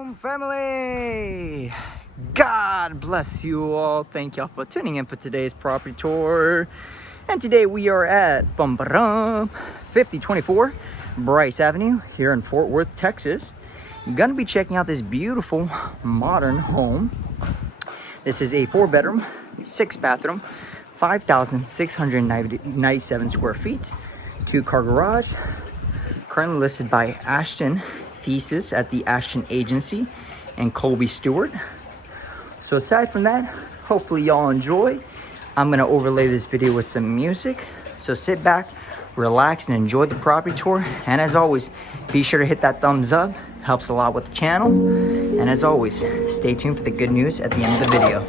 Shalom, family! God bless you all. Thank y'all for tuning in for today's property tour. And today we are at 5024 Bryce Avenue here in Fort Worth, Texas. I'm gonna be checking out this beautiful modern home. This is a 4-bedroom, 6-bathroom, 5,697 square feet, 2-car garage. Currently listed by Ashton Thesis at the Ashton Agency and Colby Stewart. So aside from that, hopefully y'all enjoy. I'm gonna overlay this video with some music. So sit back, relax, and enjoy the property tour. And as always, be sure to hit that thumbs up. Helps a lot with the channel. And as always, stay tuned for the good news at the end of the video.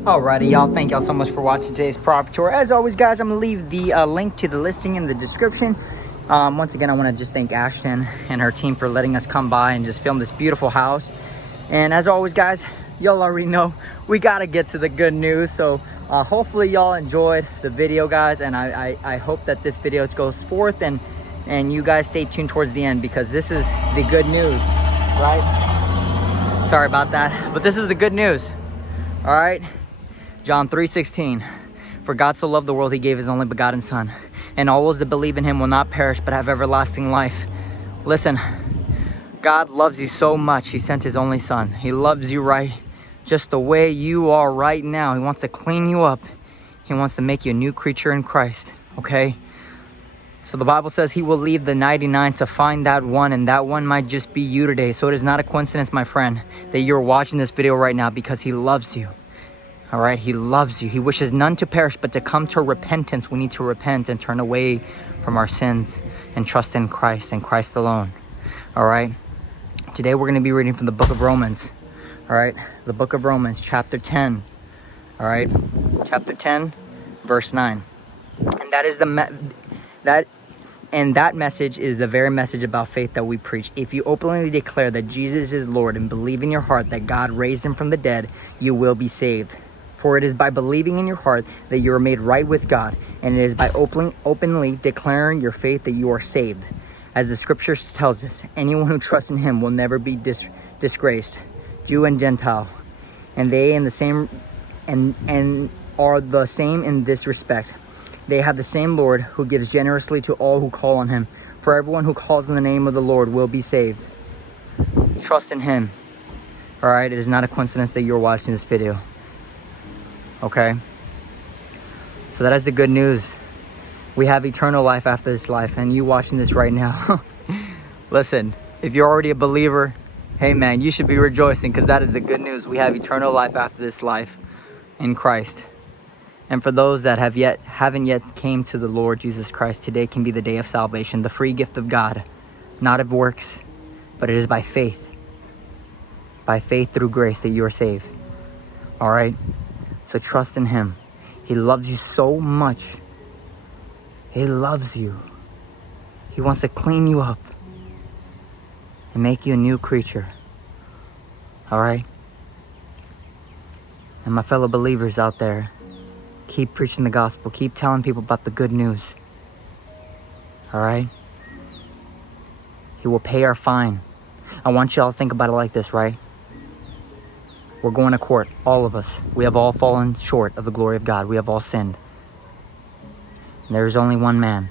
Alrighty, y'all. Thank y'all so much for watching today's property tour. As always, guys, I'm gonna leave the link to the listing in the description. Once again, I want to just thank Ashton and her team for letting us come by and just film this beautiful house. And as always, guys, y'all already know we gotta get to the good news. So hopefully y'all enjoyed the video, guys, and I hope that this video goes forth and you guys stay tuned towards the end, because this is the good news, right? Sorry about that, but this is the good news. All right. John 3:16, for God so loved the world, he gave his only begotten son, and all those that believe in him will not perish but have everlasting life. Listen, God loves you so much, he sent his only son. He loves you right just the way you are right now. He wants to clean you up. He wants to make you a new creature in Christ, okay? So the Bible says he will leave the 99 to find that one, and that one might just be you today. So it is not a coincidence, my friend, that you're watching this video right now, because he loves you. All right, he loves you. He wishes none to perish, but to come to repentance. We need to repent and turn away from our sins and trust in Christ and Christ alone. All right, today we're going to be reading from the book of Romans. All right, the book of Romans, chapter 10. All right, chapter 10, verse 9. And that is that message is the very message about faith that we preach. If you openly declare that Jesus is Lord and believe in your heart that God raised him from the dead, you will be saved. For it is by believing in your heart that you are made right with God, and it is by openly declaring your faith that you are saved. As the scripture tells us, anyone who trusts in him will never be disgraced, Jew and Gentile, and they are the same in this respect. They have the same Lord, who gives generously to all who call on him. For everyone who calls on the name of the Lord will be saved. Trust in him. All right, it is not a coincidence that you're watching this video. Okay, so that is the good news. We have eternal life after this life, and you watching this right now. Listen, if you're already a believer, hey man, you should be rejoicing, because that is the good news. We have eternal life after this life in Christ. And for those that haven't yet came to the Lord Jesus Christ, today can be the day of salvation, the free gift of God, not of works, but it is by faith through grace that you are saved. All right. So trust in him. He loves you so much. He loves you. He wants to clean you up and make you a new creature. All right? And my fellow believers out there, keep preaching the gospel. Keep telling people about the good news. All right? He will pay our fine. I want you all to think about it like this, right? We're going to court, all of us. We have all fallen short of the glory of God. We have all sinned. And there is only one man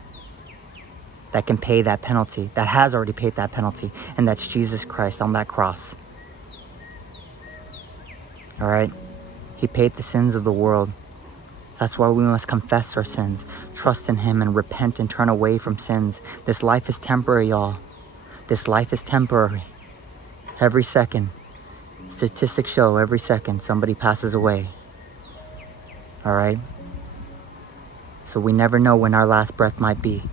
that can pay that penalty, that has already paid that penalty, and that's Jesus Christ on that cross. All right? He paid the sins of the world. That's why we must confess our sins, trust in him, and repent and turn away from sins. This life is temporary, y'all. This life is temporary. Every second. Statistics show every second somebody passes away. All right? So we never know when our last breath might be.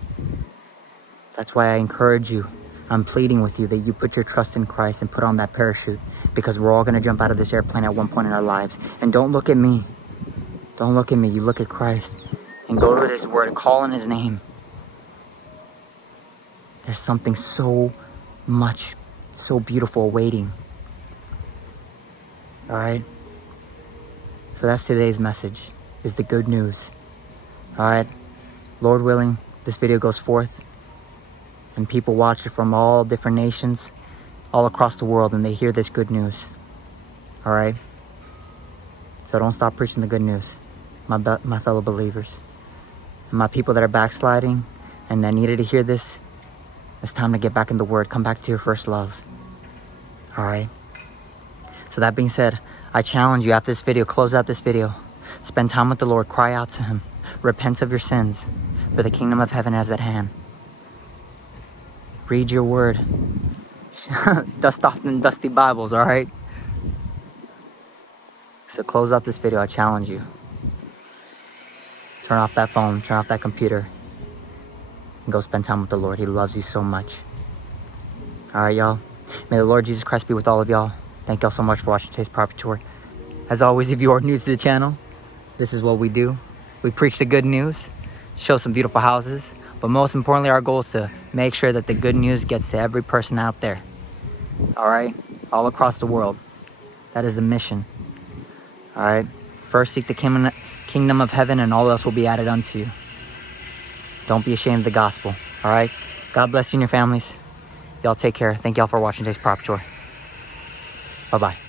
That's why I encourage you I'm pleading with you that you put your trust in Christ and put on that parachute, because we're all going to jump out of this airplane at one point in our lives. And don't look at me. Don't look at me. You look at Christ and go to his word. Call on his name. There's something so much, so beautiful awaiting. All right? So that's today's message, is the good news. All right? Lord willing, this video goes forth and people watch it from all different nations, all across the world, and they hear this good news. All right? So don't stop preaching the good news, my fellow believers. And my people that are backsliding and that needed to hear this, it's time to get back in the word. Come back to your first love. All right? So that being said, I challenge you after this video, close out this video. Spend time with the Lord. Cry out to him. Repent of your sins, for the kingdom of heaven is at hand. Read your word. Dust off them dusty Bibles, all right? So close out this video. I challenge you. Turn off that phone. Turn off that computer. And go spend time with the Lord. He loves you so much. All right, y'all. May the Lord Jesus Christ be with all of y'all. Thank y'all so much for watching today's property tour. As always, if you are new to the channel, this is what we do. We preach the good news, show some beautiful houses, but most importantly, our goal is to make sure that the good news gets to every person out there. All right? All across the world. That is the mission. All right? First, seek the kingdom of heaven, and all else will be added unto you. Don't be ashamed of the gospel. All right? God bless you and your families. Y'all take care. Thank y'all for watching today's property tour. Bye-bye.